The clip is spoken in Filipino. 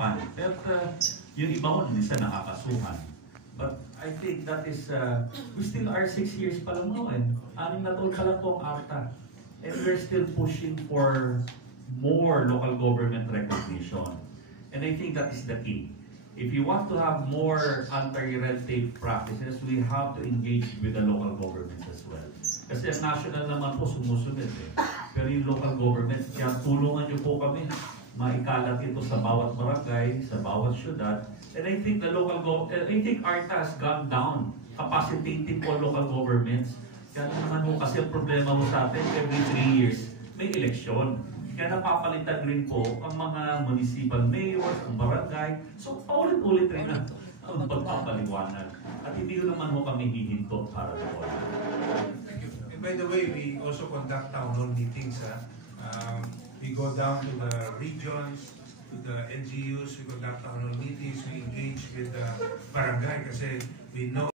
hirapan. Pero yung iba mo, minsan nakakasuhan. But I think that is, we still are 6 years pa lang naman. 6 na taon pa lang po ang ARTA. And we're still pushing for more local government recognition. And I think that is the key. If you want to have more anti-red tape practices, we have to engage with the local governments as well. Kasi ang national naman po sumusunod eh. Pero yung local government, kaya tulungan niyo po kami maikalat ito sa bawat barangay, sa bawat syudad. And I think I think ARTA has gone down, capacitating po local governments. Kaya naman po kasi ang problema mo sa atin, every 3 years, may eleksyon. Kaya napapalitan rin po ang mga municipal mayors, ang barangay. So, paulit-ulit rin na ang pagpapaliwanag. At hindi naman mo kami hihinto para doon. Thank you. And by the way, we also conduct town hall meetings. We go down to the regions, to the NGOs, we conduct town hall meetings, we engage with the barangay kasi we know